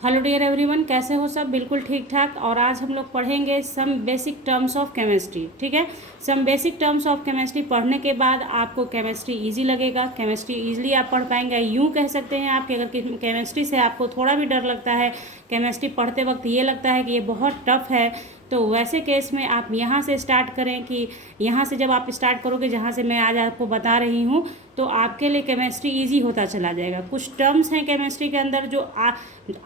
Hello dear everyone, कैसे हो सब? बिल्कुल ठीक ठाक। और आज हम लोग पढ़ेंगे some basic terms of chemistry. ठीक है, some basic terms of chemistry पढ़ने के बाद आपको केमिस्ट्री इजी लगेगा, केमिस्ट्री इजीली आप पढ़ पाएंगे। यूँ कह सकते हैं आप कि अगर केमिस्ट्री से आपको थोड़ा भी डर लगता है, केमिस्ट्री पढ़ते वक्त ये लगता है कि ये बहुत टफ है, तो वैसे केस में आप यहाँ से स्टार्ट करें कि यहाँ से जब आप स्टार्ट करोगे जहाँ से मैं आज आपको बता रही हूँ, तो आपके लिए केमिस्ट्री इजी होता चला जाएगा। कुछ टर्म्स हैं केमिस्ट्री के अंदर जो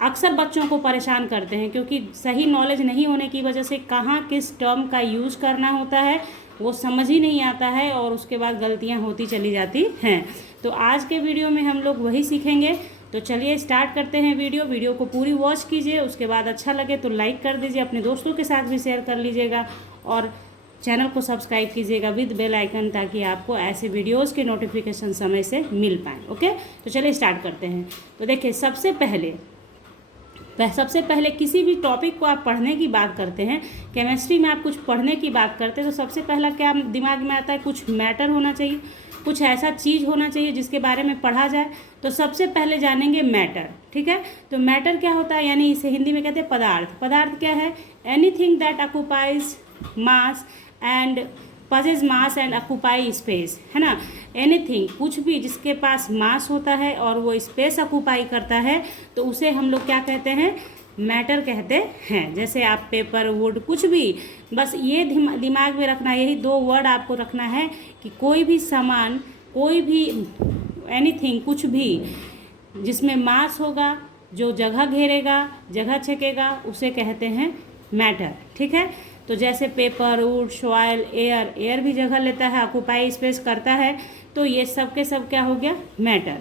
अक्सर बच्चों को परेशान करते हैं, क्योंकि सही नॉलेज नहीं होने की वजह से कहाँ किस टर्म का यूज़ करना होता है वो समझ ही नहीं आता है, और उसके बाद गलतियाँ होती चली जाती हैं। तो आज के वीडियो में हम लोग वही सीखेंगे। तो चलिए स्टार्ट करते हैं। वीडियो को पूरी वॉच कीजिए, उसके बाद अच्छा लगे तो लाइक कर दीजिए, अपने दोस्तों के साथ भी शेयर कर लीजिएगा, और चैनल को सब्सक्राइब कीजिएगा विद बेल आइकन, ताकि आपको ऐसे वीडियोस के नोटिफिकेशन समय से मिल पाएँ। ओके, तो चलिए स्टार्ट करते हैं। तो देखिए, सबसे पहले किसी भी टॉपिक को आप पढ़ने की बात करते हैं, केमिस्ट्री में आप कुछ पढ़ने की बात करते हैं, तो सबसे पहला क्या दिमाग में आता है? कुछ मैटर होना चाहिए, कुछ ऐसा चीज़ होना चाहिए जिसके बारे में पढ़ा जाए। तो सबसे पहले जानेंगे मैटर। ठीक है, तो मैटर क्या होता है, यानी इसे हिंदी में कहते हैं पदार्थ। पदार्थ क्या है? Anything that occupies mass and पजेज mass and occupy space, है ना। एनीथिंग, कुछ भी जिसके पास मास होता है और वो स्पेस ऑक्यूपाई करता है, तो उसे हम लोग क्या कहते हैं? मैटर कहते हैं। जैसे आप पेपर, वुड, कुछ भी, बस ये दिमाग में रखना, यही दो वर्ड आपको रखना है कि कोई भी सामान, कोई भी एनीथिंग, कुछ भी जिसमें मास होगा, जो जगह घेरेगा, जगह छकेगा, उसे कहते हैं मैटर। ठीक है, तो जैसे पेपर, वुड, सॉइल, एयर भी जगह लेता है, ऑक्यूपाई स्पेस करता है, तो ये सब के सब क्या हो गया? मैटर।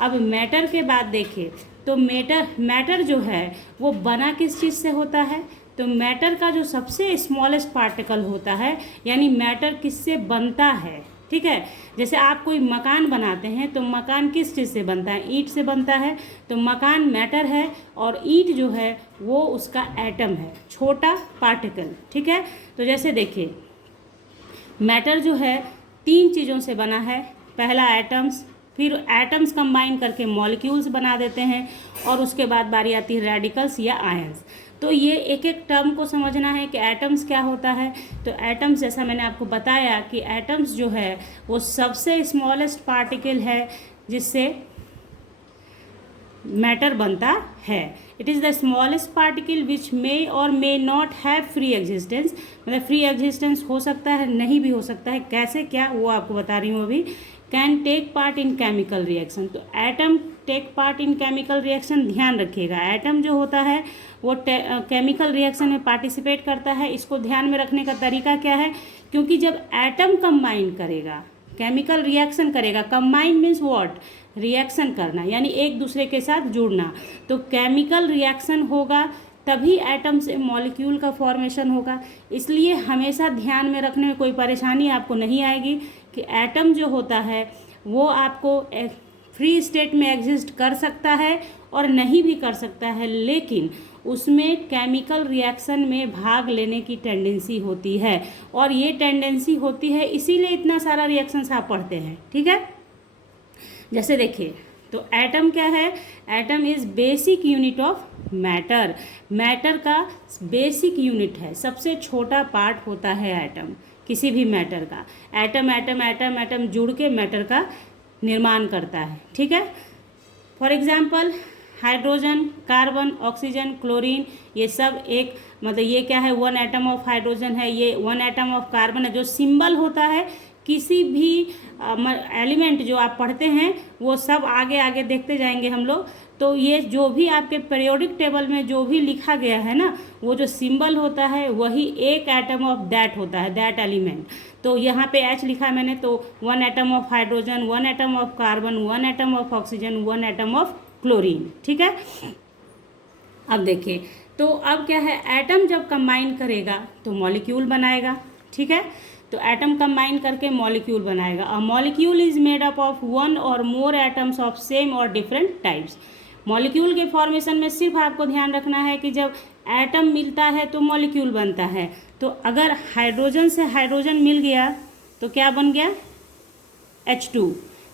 अब मैटर के बाद देखिए, तो मैटर जो है वो बना किस चीज़ से होता है? तो मैटर का जो सबसे स्मॉलेस्ट पार्टिकल होता है, यानी मैटर किससे बनता है? ठीक है, जैसे आप कोई मकान बनाते हैं, तो मकान किस चीज़ से बनता है? ईंट से बनता है, तो मकान मैटर है, और ईंट जो है वो उसका एटम है, छोटा पार्टिकल। ठीक है, तो जैसे देखिए, मैटर जो है 3 चीज़ों से बना है। पहला एटम्स, फिर एटम्स कंबाइन करके मॉलिक्यूल्स बना देते हैं, और उसके बाद बारी आती है रेडिकल्स या आयंस। तो ये एक एक टर्म को समझना है कि एटम्स क्या होता है। तो एटम्स, जैसा मैंने आपको बताया कि एटम्स जो है वो सबसे स्मॉलेस्ट पार्टिकल है जिससे मैटर बनता है। It is the smallest particle which may और may not have free existence, मतलब फ्री एग्जिस्टेंस हो सकता है, नहीं भी हो सकता है। कैसे, क्या, वो आपको बता रही हूँ अभी। Can take part in chemical reaction, तो atom take part in chemical reaction, ध्यान रखिएगा, एटम जो होता है वो केमिकल रिएक्शन में पार्टिसिपेट करता है। इसको ध्यान में रखने का तरीका क्या है? क्योंकि जब एटम कंबाइन करेगा, केमिकल रिएक्शन करेगा, कंबाइन मीन्स व्हाट? रिएक्शन करना, यानी एक दूसरे के साथ जुड़ना। तो केमिकल रिएक्शन होगा तभी एटम से मॉलिक्यूल का फॉर्मेशन होगा। इसलिए हमेशा ध्यान में रखने में कोई परेशानी आपको नहीं आएगी कि एटम जो होता है वो आपको फ्री स्टेट में एग्जिस्ट कर सकता है और नहीं भी कर सकता है, लेकिन उसमें केमिकल रिएक्शन में भाग लेने की टेंडेंसी होती है, और ये टेंडेंसी होती है इसीलिए इतना सारा रिएक्शंस आप पढ़ते हैं। ठीक है, जैसे देखिए, तो एटम क्या है? Atom is basic unit of matter. Matter का बेसिक यूनिट है, सबसे छोटा पार्ट होता है एटम, किसी भी मैटर का। एटम एटम एटम एटम जुड़ के मैटर का निर्माण करता है। ठीक है, for example hydrogen, carbon, oxygen, chlorine, ये सब एक, मतलब ये क्या है? 1 एटम ऑफ हाइड्रोजन है, ये 1 एटम ऑफ कार्बन है। जो सिंबल होता है किसी भी एलिमेंट जो आप पढ़ते हैं, वो सब आगे आगे देखते जाएंगे हम लोग। तो ये जो भी आपके पीरियोडिक टेबल में जो भी लिखा गया है ना, वो जो सिंबल होता है वही एक एटम ऑफ दैट होता है, दैट एलिमेंट। तो यहाँ पे H लिखा है मैंने, तो 1 atom of hydrogen, 1 atom of carbon, 1 atom of oxygen, 1 atom of chlorine. ठीक है, अब देखिए, तो अब क्या है? एटम जब कंबाइन करेगा तो मॉलिक्यूल बनाएगा। ठीक है, तो एटम कंबाइन करके मॉलिक्यूल बनाएगा। A molecule is made up of 1 और मोर एटम्स ऑफ सेम और डिफरेंट टाइप्स। मॉलिक्यूल के फॉर्मेशन में सिर्फ आपको ध्यान रखना है कि जब एटम मिलता है तो मॉलिक्यूल बनता है। तो अगर हाइड्रोजन से हाइड्रोजन मिल गया तो क्या बन गया? H2।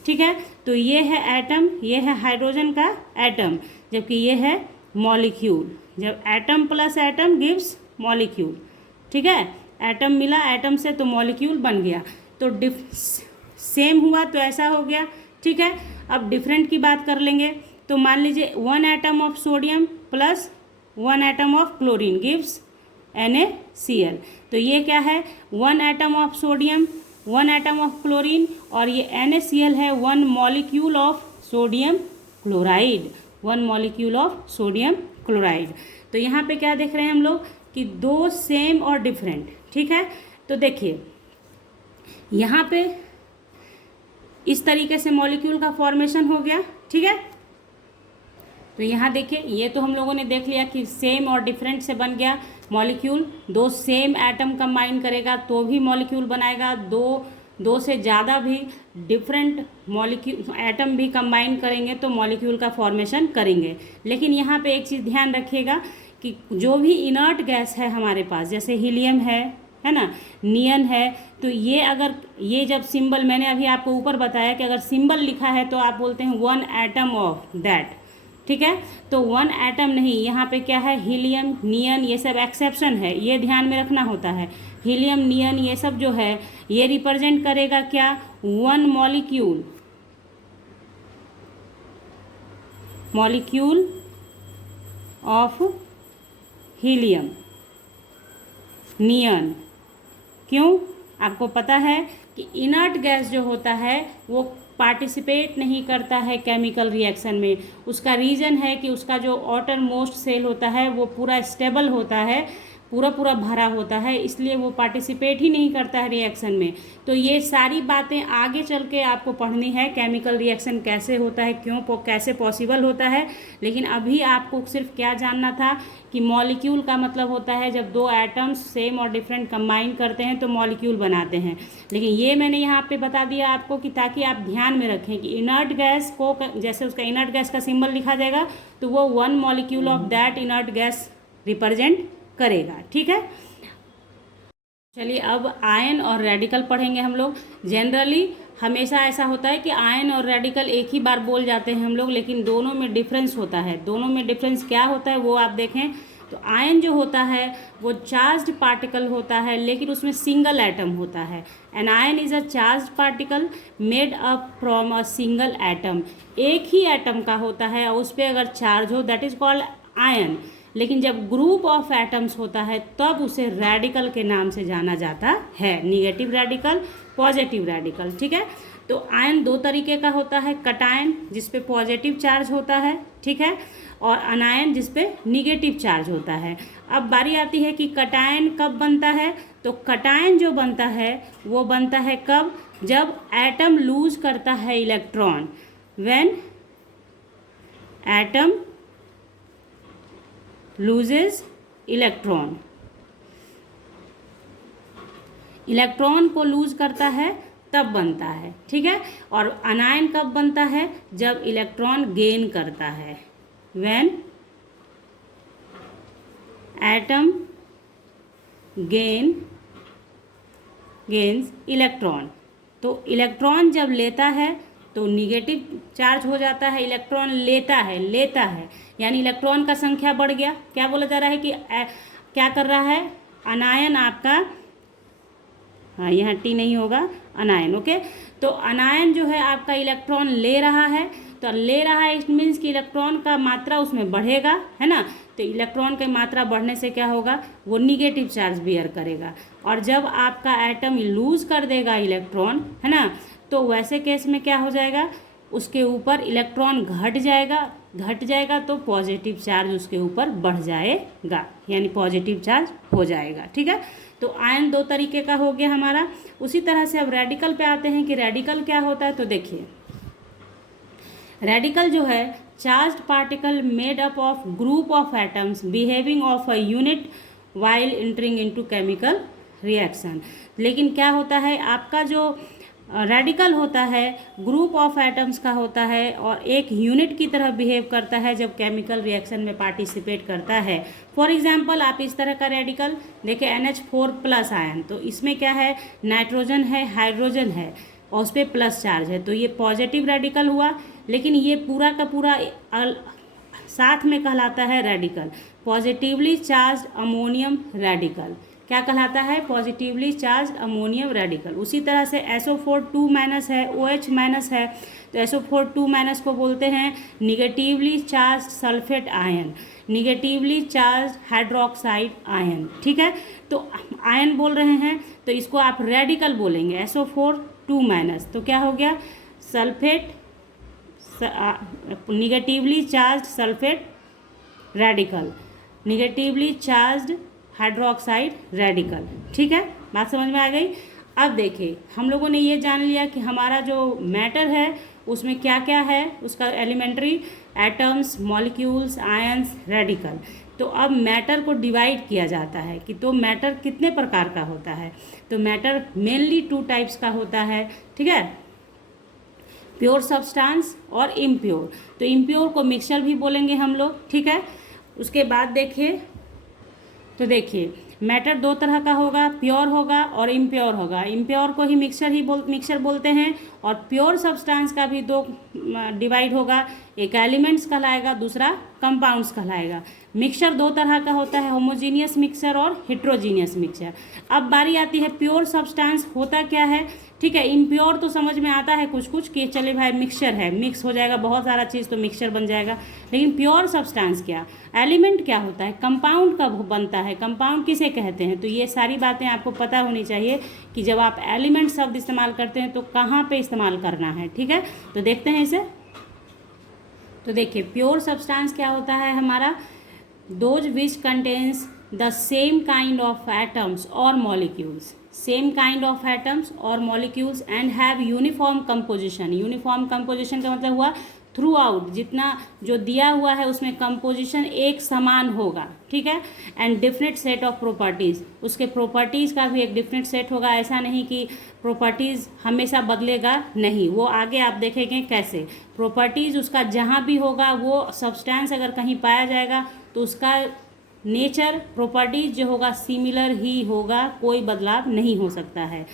ठीक है, तो ये है एटम, ये है हाइड्रोजन का एटम, जबकि ये है मॉलिक्यूल। जब atom plus atom gives molecule, ठीक है, एटम मिला एटम से तो मॉलिक्यूल बन गया। तो सेम हुआ तो ऐसा हो गया, ठीक है। अब डिफरेंट की बात कर लेंगे तो मान लीजिए 1 atom of sodium plus 1 atom of chlorine gives NaCl। तो ये क्या है, 1 atom of sodium 1 atom of chlorine, और ये NaCl है 1 molecule of sodium chloride, 1 molecule of sodium chloride. तो यहाँ पे क्या देख रहे हैं हम लोग कि दो सेम और डिफरेंट, ठीक है। तो देखिए यहाँ पे इस तरीके से मॉलिक्यूल का फॉर्मेशन हो गया, ठीक है। तो यहाँ देखिए ये तो हम लोगों ने देख लिया कि सेम और डिफरेंट से बन गया मॉलिक्यूल। दो सेम एटम कंबाइन करेगा तो भी मॉलिक्यूल बनाएगा, दो से ज़्यादा भी डिफरेंट मॉलिक्यूल एटम भी कंबाइन करेंगे तो मॉलिक्यूल का फॉर्मेशन करेंगे। लेकिन यहाँ पे एक चीज़ ध्यान रखिएगा कि जो भी इनर्ट गैस है हमारे पास, जैसे हीलियम है ना, नियन है, तो ये अगर ये जब सिंबल मैंने अभी आपको ऊपर बताया कि अगर सिंबल लिखा है तो आप बोलते हैं 1 एटम ऑफ दैट, ठीक है। तो 1 एटम नहीं, यहाँ पे क्या है, हीलियम नियन ये सब एक्सेप्शन है, ये ध्यान में रखना होता है। हीलियम नियन ये सब जो है ये रिप्रेजेंट करेगा क्या, 1 मॉलिक्यूल ऑफ हीलियम नियन। क्यों, आपको पता है कि इनर्ट गैस जो होता है वो पार्टिसिपेट नहीं करता है केमिकल रिएक्शन में। उसका रीज़न है कि उसका जो आउटर मोस्ट सेल होता है वो पूरा स्टेबल होता है, पूरा भरा होता है, इसलिए वो पार्टिसिपेट ही नहीं करता है रिएक्शन में। तो ये सारी बातें आगे चल के आपको पढ़नी है, केमिकल रिएक्शन कैसे होता है, कैसे पॉसिबल होता है। लेकिन अभी आपको सिर्फ क्या जानना था कि मॉलिक्यूल का मतलब होता है जब दो एटम्स सेम और डिफरेंट कंबाइन करते हैं तो मॉलिक्यूल बनाते हैं। लेकिन ये मैंने यहाँ पे बता दिया आपको कि ताकि आप ध्यान में रखें कि इनर्ट गैस को जैसे उसका इनर्ट गैस का सिंबल लिखा जाएगा तो वो 1 molecule of that inert gas represent करेगा, ठीक है। चलिए अब आयन और रेडिकल पढ़ेंगे हम लोग। जनरली हमेशा ऐसा होता है कि आयन और रेडिकल एक ही बार बोल जाते हैं हम लोग, लेकिन दोनों में डिफरेंस होता है। दोनों में डिफरेंस क्या होता है वो आप देखें तो आयन जो होता है वो चार्ज्ड पार्टिकल होता है, लेकिन उसमें सिंगल एटम होता है। An ion is a charged particle made up from a single atom. एक ही एटम का होता है और उस पर अगर चार्ज हो दैट इज कॉल्ड आयन। लेकिन जब ग्रुप ऑफ एटम्स होता है तब उसे रेडिकल के नाम से जाना जाता है, निगेटिव रेडिकल, पॉजिटिव रेडिकल, ठीक है। तो आयन दो तरीके का होता है, कटायन जिस पे पॉजिटिव चार्ज होता है, ठीक है, और अनायन जिस पे निगेटिव चार्ज होता है। अब बारी आती है कि कटायन कब बनता है, तो कटायन जो बनता है वो बनता है कब, जब एटम लूज करता है electron, when atom loses electron, electron को लूज करता है तब बनता है, ठीक है। और अनायन कब बनता है, जब इलेक्ट्रॉन गेन करता है, व्हेन एटम गेन्स इलेक्ट्रॉन। तो इलेक्ट्रॉन जब लेता है तो निगेटिव चार्ज हो जाता है, इलेक्ट्रॉन लेता है यानी इलेक्ट्रॉन का संख्या बढ़ गया। क्या बोला जा रहा है कि क्या कर रहा है, अनायन आपका, हाँ यहाँ टी नहीं होगा, अनायन, ओके। तो अनायन जो है आपका इलेक्ट्रॉन ले रहा है, तो ले रहा है इट मीन्स कि इलेक्ट्रॉन का मात्रा उसमें बढ़ेगा, है ना। तो इलेक्ट्रॉन की मात्रा बढ़ने से क्या होगा, वो निगेटिव चार्ज बियर करेगा। और जब आपका एटम लूज कर देगा इलेक्ट्रॉन, है ना, तो वैसे केस में क्या हो जाएगा, उसके ऊपर इलेक्ट्रॉन घट जाएगा तो पॉजिटिव चार्ज उसके ऊपर बढ़ जाएगा, यानी पॉजिटिव चार्ज हो जाएगा, ठीक है। तो आयन दो तरीके का हो गया हमारा। उसी तरह से अब रेडिकल पे आते हैं कि रेडिकल क्या होता है। तो देखिए रेडिकल जो है charged particle made up of group of atoms behaving of a unit while entering into chemical reaction. लेकिन क्या होता है, आपका जो रेडिकल होता है ग्रुप ऑफ एटम्स का होता है और एक यूनिट की तरह बिहेव करता है जब केमिकल रिएक्शन में पार्टिसिपेट करता है। फॉर एग्जांपल आप इस तरह का रेडिकल देखिए NH4+ आयन, तो इसमें क्या है, नाइट्रोजन है, हाइड्रोजन है और उस पर प्लस चार्ज है, तो ये पॉजिटिव रेडिकल हुआ। लेकिन ये पूरा का पूरा साथ में कहलाता है radical, positively charge ammonium radical. क्या कहलाता है? Positively charge ammonium radical. उसी तरह से SO4 2 माइनस है, OH माइनस है, तो SO4 2 माइनस को बोलते हैं negatively charge sulphate ion, negatively charge hydroxide ion. ठीक है, तो आयन बोल रहे हैं तो इसको आप रेडिकल बोलेंगे, SO4 2 माइनस। तो क्या हो गया? Sulphate, negatively charge sulphate radical, negatively charge hydroxide radical. ठीक है, बात समझ में आ गई। अब देखिए, हम लोगों ने ये जान लिया कि हमारा जो मैटर है उसमें क्या क्या है, उसका elementary atoms, molecules, ions, radical. तो अब मैटर को डिवाइड किया जाता है कि तो मैटर कितने प्रकार का होता है। तो मैटर मेनली 2 टाइप्स का होता है। ठीक है, प्योर सब्सटेंस और इम्प्योर। तो इम्प्योर को मिक्सचर भी बोलेंगे हम लोग। ठीक है, उसके बाद देखिए, तो देखिए मैटर 2 तरह का होगा, प्योर होगा और इम्प्योर होगा। इम्प्योर को ही मिक्सचर बोलते हैं। और प्योर सब्सटेंस का भी 2 डिवाइड होगा, एक एलिमेंट्स कहलाएगा, दूसरा कंपाउंड्स कहलाएगा। मिक्सचर 2 तरह का होता है, होमोजीनियस मिक्सचर और हेट्रोजीनियस मिक्सचर। अब बारी आती है प्योर सब्सटेंस होता क्या है। ठीक है, इम्प्योर तो समझ में आता है कुछ कुछ कि चले भाई मिक्सचर है, मिक्स हो जाएगा बहुत सारा चीज़ तो मिक्सचर बन जाएगा। लेकिन प्योर सब्सटेंस क्या, एलिमेंट क्या होता है, कंपाउंड कब बनता है, कंपाउंड किसे कहते हैं। तो ये सारी बातें आपको पता होनी चाहिए कि जब आप एलिमेंट शब्द इस्तेमाल करते हैं तो कहाँ पे इस्तेमाल करना है। ठीक है, तो देखते हैं इसे। तो देखिए प्योर सब्सटेंस क्या होता है हमारा, those which contains the same kind of atoms और molecules, same kind of atoms और molecules and have uniform composition. Uniform composition का मतलब हुआ थ्रू आउट, जितना जो दिया हुआ है उसमें कंपोजिशन एक समान होगा। ठीक है, and different set of properties, उसके प्रॉपर्टीज़ का भी एक डिफरेंट सेट होगा। ऐसा नहीं कि प्रॉपर्टीज़ हमेशा बदलेगा, नहीं, वो आगे आप देखेंगे कैसे प्रॉपर्टीज़ उसका जहाँ भी होगा, वो सब्सटेंस अगर कहीं पाया जाएगा तो उसका नेचर प्रॉपर्टीज जो होगा सिमिलर ही होगा, कोई बदलाव नहीं हो सकता है।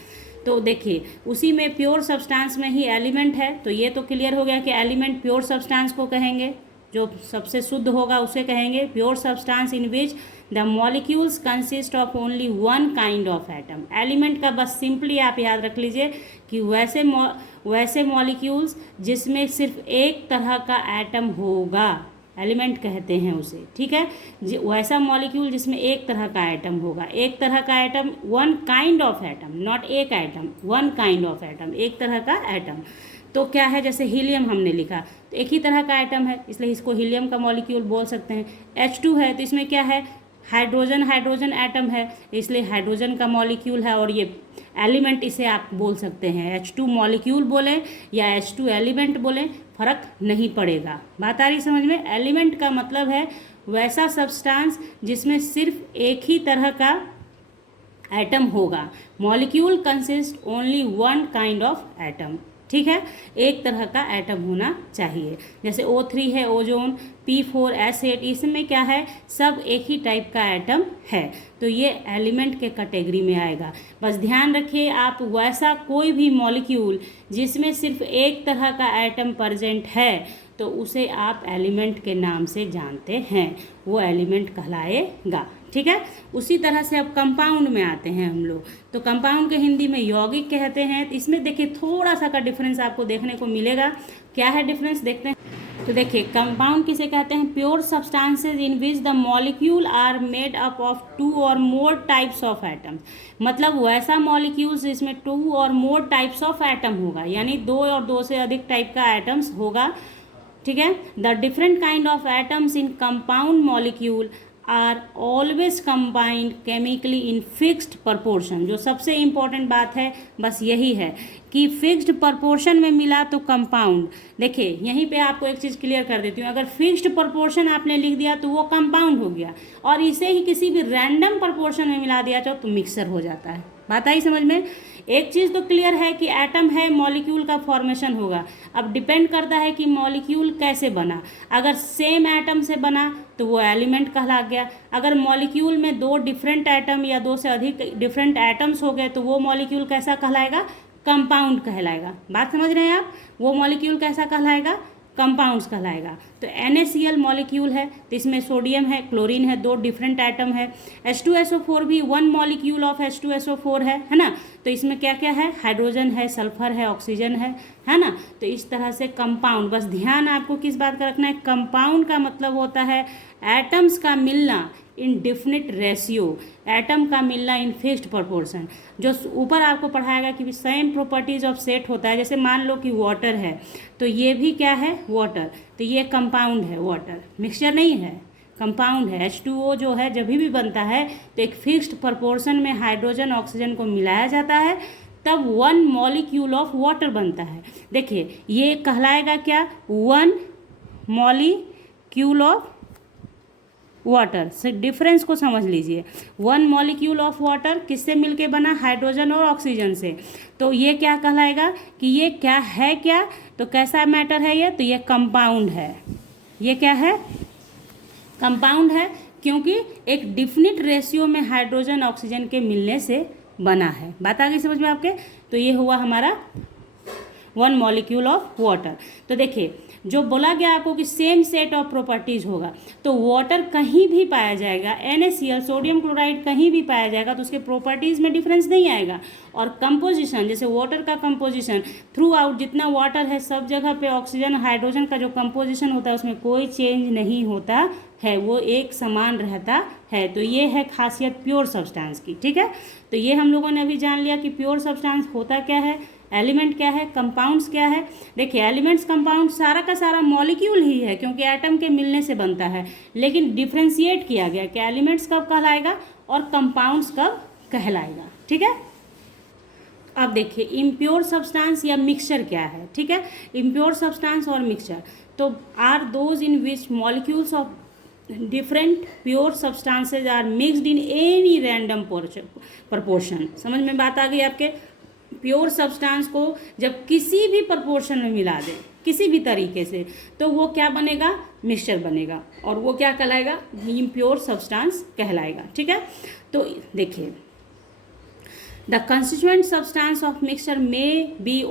तो देखिए उसी में प्योर सब्सटेंस में ही एलिमेंट है। तो ये तो क्लियर हो गया कि एलिमेंट प्योर सब्सटेंस को कहेंगे, जो सबसे शुद्ध होगा उसे कहेंगे pure substance in which the molecules consist of only 1 kind of atom. Element का बस सिंपली आप याद रख लीजिए कि वैसे मॉलिक्यूल्स जिसमें सिर्फ एक तरह का एटम होगा, एलिमेंट कहते हैं उसे। ठीक है, वैसा मॉलिक्यूल जिसमें एक तरह का एटम होगा। एक तरह का atom, 1 kind of atom, not एक एटम, 1 काइंड ऑफ एटम, एक तरह का एटम। तो क्या है, जैसे हीलियम हमने लिखा तो एक ही तरह का एटम है, इसलिए इसको हीलियम का मॉलिक्यूल बोल सकते हैं। H2 है तो इसमें क्या है, हाइड्रोजन एटम है, इसलिए हाइड्रोजन का मॉलिक्यूल है और ये एलिमेंट इसे आप बोल सकते हैं। H2 मॉलिक्यूल बोलें या H2 एलिमेंट बोलें, फर्क नहीं पड़ेगा। बात आ रही समझ में। एलिमेंट का मतलब है वैसा सब्सटेंस जिसमें सिर्फ एक ही तरह का एटम होगा। Molecule consist only 1 kind of atom. ठीक है, एक तरह का एटम होना चाहिए। जैसे O3 है, ओजोन, P4, S8, इसमें क्या है, सब एक ही टाइप का एटम है। तो ये एलिमेंट के कैटेगरी में आएगा। बस ध्यान रखिए आप, वैसा कोई भी मॉलिक्यूल जिसमें सिर्फ एक तरह का एटम प्रेजेंट है तो उसे आप एलिमेंट के नाम से जानते हैं, वो एलिमेंट कहलाएगा। ठीक है, उसी तरह से अब कंपाउंड में आते हैं हम लोग। तो कंपाउंड के हिंदी में यौगिक कहते हैं। तो इसमें देखिए थोड़ा सा का डिफरेंस आपको देखने को मिलेगा। क्या है डिफरेंस, देखते हैं। तो देखिए कंपाउंड किसे कहते हैं, pure substances in which the molecule are made up of 2 और मोर टाइप्स ऑफ एटम्स। मतलब वैसा मॉलिक्यूल्स जिसमें 2 और मोर टाइप्स ऑफ एटम होगा, यानी 2 और 2 से अधिक टाइप का एटम्स होगा। ठीक है, the different kind of atoms in compound molecule are always combined chemically in fixed proportion. जो सबसे इम्पॉर्टेंट बात है बस यही है कि फिक्स्ड प्रपोर्शन में मिला तो कंपाउंड। देखिए यहीं पे आपको एक चीज़ क्लियर कर देती हूँ, अगर फिक्स्ड प्रपोर्शन आपने लिख दिया तो वो कंपाउंड हो गया, और इसे ही किसी भी रैंडम प्रपोर्शन में मिला दिया तो मिक्सर हो जाता है। बात आई समझ में। एक चीज़ तो क्लियर है कि एटम है, मॉलिक्यूल का फॉर्मेशन होगा। अब डिपेंड करता है कि मॉलिक्यूल कैसे बना। अगर सेम एटम से बना तो वो एलिमेंट कहला गया। अगर मॉलिक्यूल में 2 डिफरेंट एटम या 2 से अधिक डिफरेंट एटम्स हो गए तो वो मॉलिक्यूल कैसा कहलाएगा, कंपाउंड कहलाएगा। बात समझ रहे हैं आप, वो मॉलिक्यूल कैसा कहलाएगा, कंपाउंड्स कहलाएगा। तो NaCl मॉलिक्यूल है, तो इसमें सोडियम है, क्लोरीन है, दो डिफरेंट आइटम है। H2SO4 भी वन मॉलिक्यूल ऑफ H2SO4 है ना। तो इसमें क्या क्या है, हाइड्रोजन है, सल्फर है, ऑक्सीजन है ना। तो इस तरह से कंपाउंड, बस ध्यान आपको किस बात का रखना है, कंपाउंड का मतलब होता है एटम्स का मिलना इन डिफिनिट रेशियो, एटम का मिलना इन फिक्स्ड प्रोपोर्शन। जो ऊपर आपको पढ़ाएगा कि सेम प्रॉपर्टीज ऑफ सेट होता है, जैसे मान लो कि वाटर है, तो ये भी क्या है, वाटर, तो ये कंपाउंड है, वाटर मिक्सचर नहीं है, कंपाउंड है। H2O जो है जब भी बनता है तो एक फिक्स्ड प्रोपोर्शन में हाइड्रोजन ऑक्सीजन को मिलाया जाता है, तब वन मॉलिक्यूल ऑफ वाटर बनता है। देखिए ये कहलाएगा क्या, वन मॉलिक्यूल ऑफ वाटर से डिफरेंस को समझ लीजिए। वन मॉलिक्यूल ऑफ वाटर किससे मिलके बना, हाइड्रोजन और ऑक्सीजन से। तो ये क्या कहलाएगा कि ये क्या है, क्या तो कैसा मैटर है ये, तो ये कंपाउंड है। ये क्या है, कंपाउंड है, क्योंकि एक डिफिनिट रेशियो में हाइड्रोजन ऑक्सीजन के मिलने से बना है। बात आ गई समझ में आपके। तो ये हुआ हमारा वन मॉलिक्यूल ऑफ वाटर। तो देखिए जो बोला गया आपको कि सेम सेट ऑफ प्रॉपर्टीज होगा, तो वाटर कहीं भी पाया जाएगा, NaCl सोडियम क्लोराइड कहीं भी पाया जाएगा तो उसके प्रॉपर्टीज में डिफरेंस नहीं आएगा। और कंपोजिशन, जैसे वाटर का कंपोजिशन थ्रू आउट जितना वाटर है सब जगह पे ऑक्सीजन हाइड्रोजन का जो कंपोजिशन होता है उसमें कोई चेंज नहीं होता है, वो एक समान रहता है। तो ये है खासियत प्योर सब्सटेंस की, ठीक है। तो ये हम लोगों ने अभी जान लिया कि प्योर सब्सटेंस होता क्या है, एलिमेंट क्या है, कंपाउंड्स क्या है। देखिए एलिमेंट्स कंपाउंड सारा का सारा मॉलिक्यूल ही है, क्योंकि एटम के मिलने से बनता है, लेकिन डिफ्रेंशिएट किया गया कि एलिमेंट्स कब कहलाएगा और कंपाउंड्स कब कहलाएगा, ठीक है। अब देखिए इम्प्योर सब्सटेंस या मिक्सचर क्या है, ठीक है। इम्प्योर सब्सटेंस और मिक्सचर तो are those in which molecules of different pure substances are mixed in any random proportion. समझ में बात आ गई आपके। प्योर सब्सटेंस को जब किसी भी प्रपोर्शन में मिला दें किसी भी तरीके से, तो वो क्या बनेगा, मिक्सचर बनेगा, और वो क्या कहलाएगा, इम्प्योर सब्सटेंस कहलाएगा, ठीक है। तो देखिए the constituent substance of mixture may be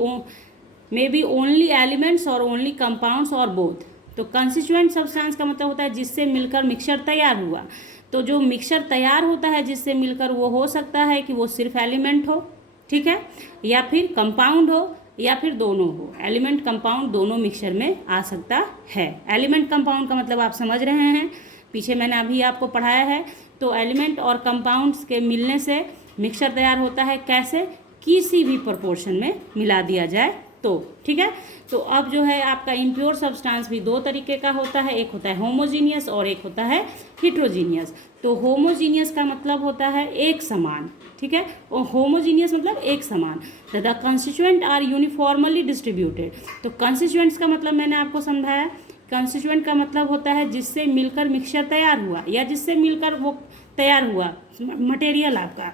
only elements और ओनली कंपाउंड्स और बोथ। तो कंस्टिट्यूएंट सब्सटेंस का मतलब होता है जिससे मिलकर मिक्सचर तैयार हुआ। तो जो मिक्सचर तैयार होता है जिससे मिलकर, वो हो सकता है कि वो सिर्फ एलिमेंट हो, ठीक है, या फिर कंपाउंड हो, या फिर दोनों हो। एलिमेंट कंपाउंड दोनों मिक्सचर में आ सकता है। एलिमेंट कंपाउंड का मतलब आप समझ रहे हैं, पीछे मैंने अभी आपको पढ़ाया है। तो एलिमेंट और कंपाउंड्स के मिलने से मिक्सचर तैयार होता है, कैसे, किसी भी प्रोपोर्शन में मिला दिया जाए तो, ठीक है। तो अब जो है आपका इम्प्योर सब्सटेंस भी दो तरीके का होता है, एक होता है होमोजीनियस और एक होता है हिट्रोजीनियस। तो होमोजीनियस का मतलब होता है एक समान, ठीक है, और होमोजीनियस मतलब एक समान। The constituent are uniformly distributed. तो कंस्टिट्यूएंट्स का मतलब मैंने आपको समझाया, कंस्टिट्यूएंट का मतलब होता है जिससे मिलकर मिक्सचर तैयार हुआ या जिससे मिलकर वो तैयार हुआ मटेरियल आपका।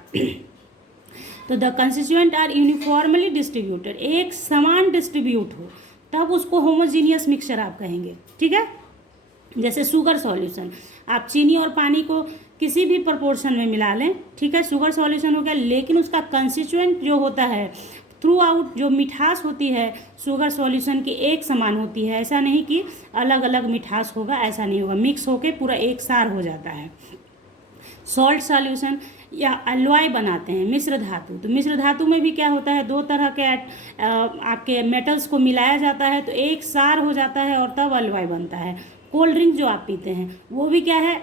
तो the constituent are uniformly distributed, एक समान डिस्ट्रीब्यूट हो तब उसको होमोजीनियस मिक्सचर आप कहेंगे, ठीक है। जैसे शुगर सॉल्यूशन, आप चीनी और पानी को किसी भी प्रोपोर्शन में मिला लें, ठीक है, शुगर सॉल्यूशन हो गया, लेकिन उसका कंस्टिट्यूएंट जो होता है थ्रू आउट जो मिठास होती है शुगर सॉल्यूशन की एक समान होती है। ऐसा नहीं कि अलग अलग मिठास होगा, ऐसा नहीं होगा, मिक्स होके पूरा एक सार हो जाता है। सॉल्ट सॉल्यूशन या अलॉय बनाते हैं, मिश्र धातु। तो मिश्र धातु में भी क्या होता है, दो तरह के आपके मेटल्स को मिलाया जाता है तो एक सार हो जाता है और तब अलॉय बनता है। कोल्ड ड्रिंक जो आप पीते हैं वो भी क्या है,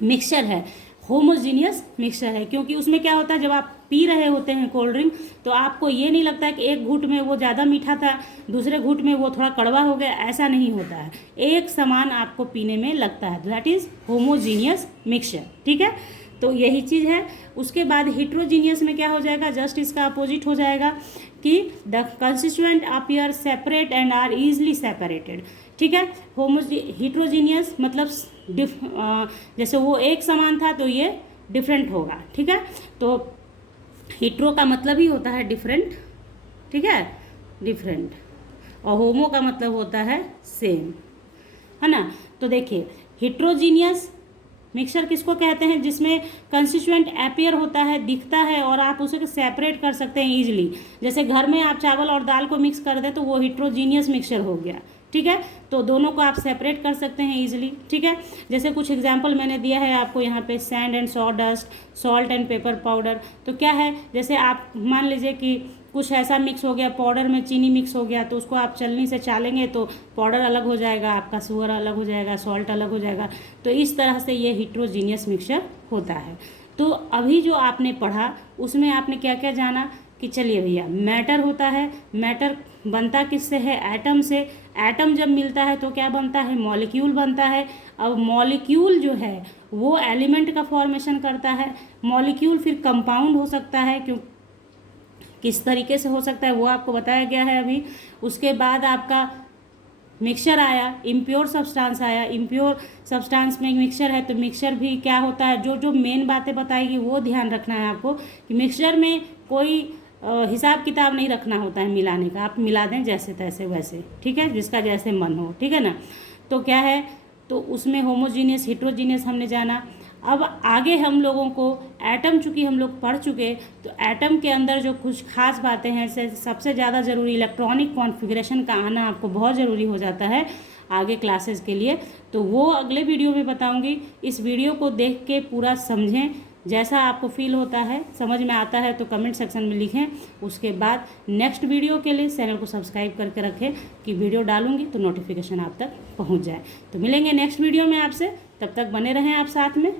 मिक्सचर है, होमोजीनियस मिक्सचर है, क्योंकि उसमें क्या होता है जब आप पी रहे होते हैं कोल्ड ड्रिंक तो आपको ये नहीं लगता है कि एक घूंट में वो ज़्यादा मीठा था, दूसरे घूंट में वो थोड़ा कड़वा हो गया, ऐसा नहीं होता है, एक समान आपको पीने में लगता है। दैट इज़ होमोजीनियस मिक्सचर, ठीक है। तो यही चीज़ है। उसके बाद हिट्रोजीनियस में क्या हो जाएगा, जस्ट इसका अपोजिट हो जाएगा कि the constituent appear separate and are easily separated, ठीक है। हिट्रोजीनियस मतलब जैसे वो एक समान था तो ये डिफरेंट होगा, ठीक है। तो हिट्रो का मतलब ही होता है डिफरेंट, ठीक है, डिफरेंट, और होमो का मतलब होता है सेम, है ना। तो देखिए हिट्रोजीनियस मिक्सचर किसको कहते हैं, जिसमें कंस्टिट्यूएंट अपीयर होता है, दिखता है, और आप उसे सेपरेट कर सकते हैं ईजिली। जैसे घर में आप चावल और दाल को मिक्स कर दें तो वो हिट्रोजीनियस मिक्सचर हो गया, ठीक है। तो दोनों को आप सेपरेट कर सकते हैं इजीली, ठीक है। जैसे कुछ एग्जांपल मैंने दिया है आपको यहाँ पे, sand and sawdust, salt and pepper powder. तो क्या है, जैसे आप मान लीजिए कि कुछ ऐसा मिक्स हो गया, पाउडर में चीनी मिक्स हो गया, तो उसको आप छलनी से चालेंगे तो पाउडर अलग हो जाएगा, आपका शुगर अलग हो जाएगा, सॉल्ट अलग हो जाएगा। तो इस तरह से ये हिट्रोजीनियस मिक्सचर होता है। तो अभी जो आपने पढ़ा उसमें आपने क्या क्या जाना कि चलिए भैया, मैटर होता है, मैटर बनता किससे है, एटम से। एटम जब मिलता है तो क्या बनता है, मॉलिक्यूल बनता है। अब मॉलिक्यूल जो है वो एलिमेंट का फॉर्मेशन करता है। मॉलिक्यूल फिर कंपाउंड हो सकता है, क्यों किस तरीके से हो सकता है वो आपको बताया गया है अभी। उसके बाद आपका मिक्सचर आया, इम्प्योर सब्सटेंस आया। इम्प्योर सब्सटेंस में मिक्सचर है तो मिक्सचर भी क्या होता है, जो जो मेन बातें बताएगी वो ध्यान रखना है आपको कि मिक्सचर में कोई हिसाब किताब नहीं रखना होता है मिलाने का, आप मिला दें जैसे तैसे वैसे, ठीक है, जिसका जैसे मन हो, ठीक है ना। तो क्या है, तो उसमें होमोजीनियस हिट्रोजीनियस हमने जाना। अब आगे हम लोगों को एटम, चूँकि हम लोग पढ़ चुके, तो एटम के अंदर जो कुछ खास बातें हैं, सबसे ज़्यादा ज़रूरी इलेक्ट्रॉनिक कॉन्फ़िगरेशन का आना आपको बहुत ज़रूरी हो जाता है आगे क्लासेस के लिए। तो वो अगले वीडियो में बताऊंगी। इस वीडियो को देख के पूरा समझें, जैसा आपको फील होता है, समझ में आता है तो कमेंट सेक्शन में लिखें। उसके बाद नेक्स्ट वीडियो के लिए चैनल को सब्सक्राइब करके रखें कि वीडियो डालूंगी तो नोटिफिकेशन आप तक पहुंच जाए। तो मिलेंगे नेक्स्ट वीडियो में आपसे, तब तक बने रहें आप साथ में।